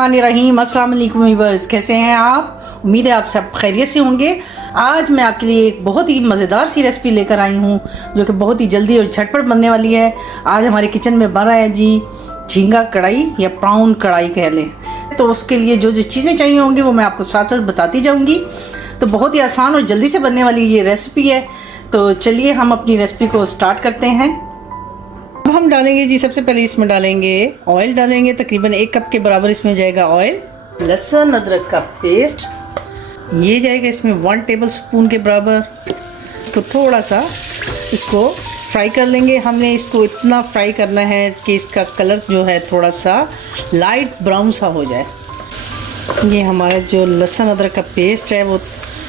बिस्मिल्लाहिर्रहमानिर्रहीम। अस्सलाम वालेकुम व्यूअर्स, कैसे हैं आप? उम्मीद है आप सब खैरियत से होंगे। आज मैं आपके लिए एक बहुत ही मज़ेदार सी रेसिपी लेकर आई हूँ जो कि बहुत ही जल्दी और झटपट बनने वाली है। आज हमारे किचन में बन रहा है जी झींगा कढ़ाई या प्राउन कढ़ाई कह लें। तो उसके लिए जो जो चीज़ें चाहिए होंगी वो मैं आपको साथ साथ बताती जाऊँगी। तो बहुत ही आसान और जल्दी से बनने वाली ये रेसिपी है। तो चलिए हम अपनी रेसिपी को स्टार्ट करते हैं। अब हम डालेंगे जी, सबसे पहले इसमें डालेंगे ऑयल डालेंगे। तकरीबन 1 कप के बराबर इसमें जाएगा ऑयल। लहसुन अदरक का पेस्ट ये जाएगा इसमें 1 टेबल स्पून के बराबर। तो थोड़ा सा इसको फ्राई कर लेंगे। हमने इसको इतना फ्राई करना है कि इसका कलर जो है थोड़ा सा लाइट ब्राउन सा हो जाए। ये हमारा जो लहसुन अदरक का पेस्ट है वो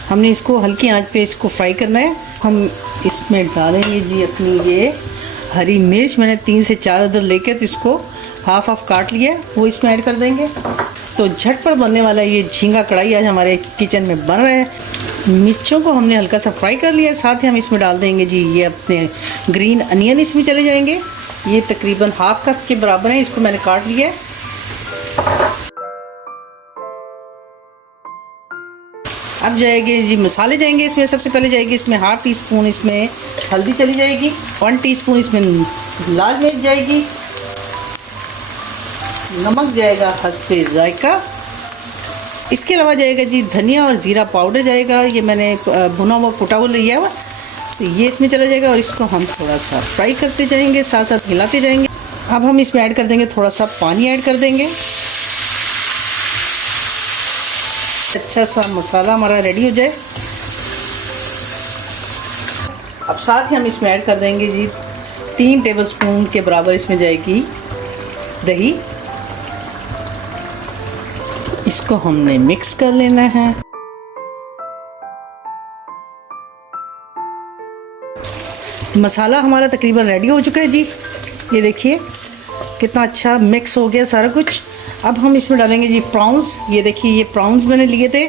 हमने इसको हल्की आंच पे इसको फ्राई करना है। हम इसमें डालेंगे जी अपनी ये हरी मिर्च। मैंने 3 से 4 अदर लेके तो इसको हाफ काट लिया, वो इसमें ऐड कर देंगे। तो झटपट बनने वाला ये झींगा कढ़ाई आज हमारे किचन में बन रहा है। मिर्चों को हमने हल्का सा फ्राई कर लिया। साथ ही हम इसमें डाल देंगे जी ये अपने ग्रीन अनियन इसमें चले जाएंगे। ये तकरीबन हाफ कप के बराबर है, इसको मैंने काट लिया है। अब जाएंगे जी मसाले जाएंगे इसमें। सबसे पहले जाएगी इसमें हाफ टी स्पून इसमें हल्दी चली जाएगी, 1 टीस्पून इसमें लाल मिर्च जाएगी, नमक जाएगा हस्बे जायका। इसके अलावा जाएगा जी धनिया और ज़ीरा पाउडर जाएगा। ये मैंने भुना हुआ कुटा हुआ लिया हुआ, तो ये इसमें चला जाएगा और इसको हम थोड़ा सा फ्राई करते जाएंगे, साथ साथ हिलाते जाएंगे। अब हम इसमें ऐड कर देंगे थोड़ा सा पानी ऐड कर देंगे। अच्छा सा मसाला हमारा रेडी हो जाए। अब साथ ही हम इसमें ऐड कर देंगे जी 3 टेबलस्पून के बराबर इसमें जाएगी दही। इसको हमने मिक्स कर लेना है। मसाला हमारा तकरीबन रेडी हो चुका है जी। ये देखिए कितना अच्छा मिक्स हो गया सारा कुछ। अब हम इसमें डालेंगे जी प्राउंस। ये देखिए ये प्राउंस मैंने लिए थे।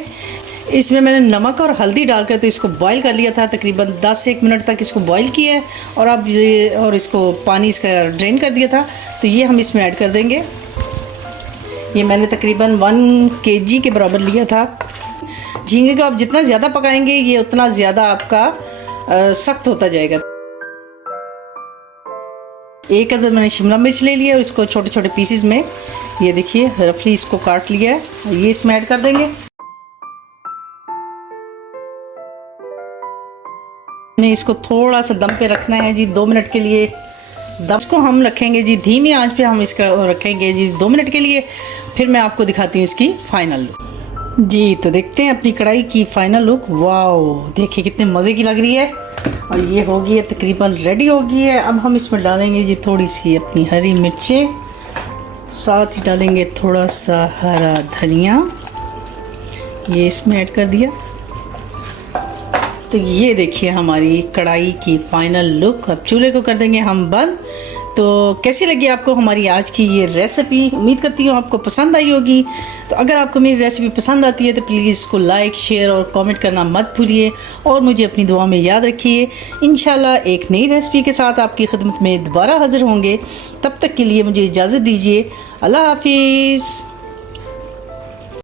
इसमें मैंने नमक और हल्दी डालकर तो इसको बॉईल कर लिया था। तकरीबन 10 से 1 मिनट तक इसको बॉईल किया है और अब ये और इसको पानी इसका ड्रेन कर दिया था। तो ये हम इसमें ऐड कर देंगे। ये मैंने तकरीबन 1 kg के बराबर लिया था। झींगे को आप जितना ज़्यादा पकाएंगे ये उतना ज़्यादा आपका सख्त होता जाएगा। 1 अदर मैंने शिमला मिर्च ले लिया, इसको छोटे छोटे पीसेस में ये देखिए रफली इसको काट लिया है। ये इसमें ऐड कर देंगे। इसको थोड़ा सा दम पे रखना है जी 2 मिनट के लिए। दम इसको हम रखेंगे जी धीमी आंच पे, हम इसका रखेंगे जी 2 मिनट के लिए। फिर मैं आपको दिखाती हूँ इसकी फाइनल लुक जी। तो देखते हैं अपनी कढ़ाई की फाइनल लुक। वाओ देखिए कितने मज़े की लग रही है और ये हो गई है तकरीबन रेडी हो गई है। अब हम इसमें डालेंगे जी थोड़ी सी अपनी हरी मिर्चें, साथ ही डालेंगे थोड़ा सा हरा धनिया। ये इसमें ऐड कर दिया। तो ये देखिए हमारी कढ़ाई की फाइनल लुक। अब चूल्हे को कर देंगे हम बंद। तो कैसी लगी आपको हमारी आज की ये रेसिपी? उम्मीद करती हूँ आपको पसंद आई होगी। तो अगर आपको मेरी रेसिपी पसंद आती है तो प्लीज़ इसको लाइक शेयर और कमेंट करना मत भूलिए और मुझे अपनी दुआ में याद रखिए। इंशाल्लाह एक नई रेसिपी के साथ आपकी खिदमत में दोबारा हाजिर होंगे। तब तक के लिए मुझे इजाज़त दीजिए। अल्लाह हाफिज़।